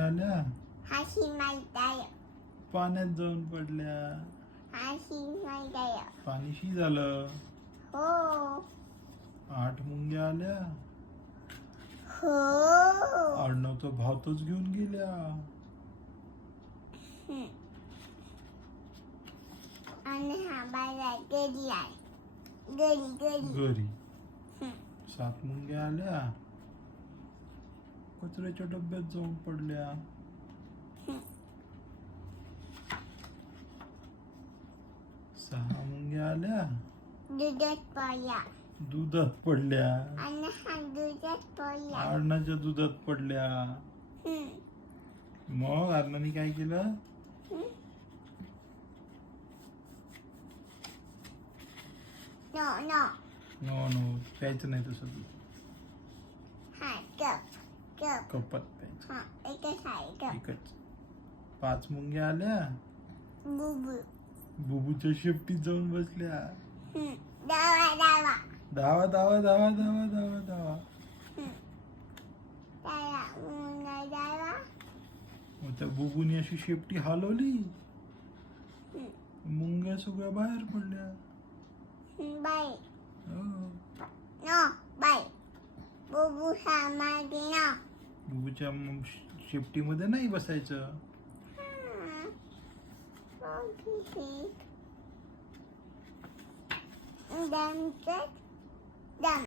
मुंग्या आल्या, हाशी माहित आहे. पाण्यात जाऊन पडल्या. हाशी माहित आहे. पाणीशी झालं. हो 8 मुंग्या आल्या, हो अर्णवचा भावतच घेऊन गेल्या. आणि हा बाय घरी आहे. घरी घरी 7 मुंग्या आल्या, कचऱ्याच्या डब्यात जाऊन पडल्या. 6 मुंग्या आल्या, दुधात पडला. दुधात पडल्या. आणि हा दुधात पडला. अर्णाच्या दुधात पडल्या. मग अर्णाने काय केलं? नो नो नो नो, प्यायचं नाही तसं दूध. हा कप कपात प्यायचं. हा एकच आहे कप. एकच. 5 मुंग्या आल्या, बुबू बुबूच्या शेपटीत जाऊन बसल्या. दावा दावा धावा धावा धावा धावा धावा धावा. दावा मुंगा दावा. मग त्या बुबूने अशी शेपटी हलवली, मुंग्या सगळ्या बाहेर पडल्या. बाय हो. नो बाय बुबू मागे ना. बुबूच्या शेपटीमध्ये नाही बसायचं. दम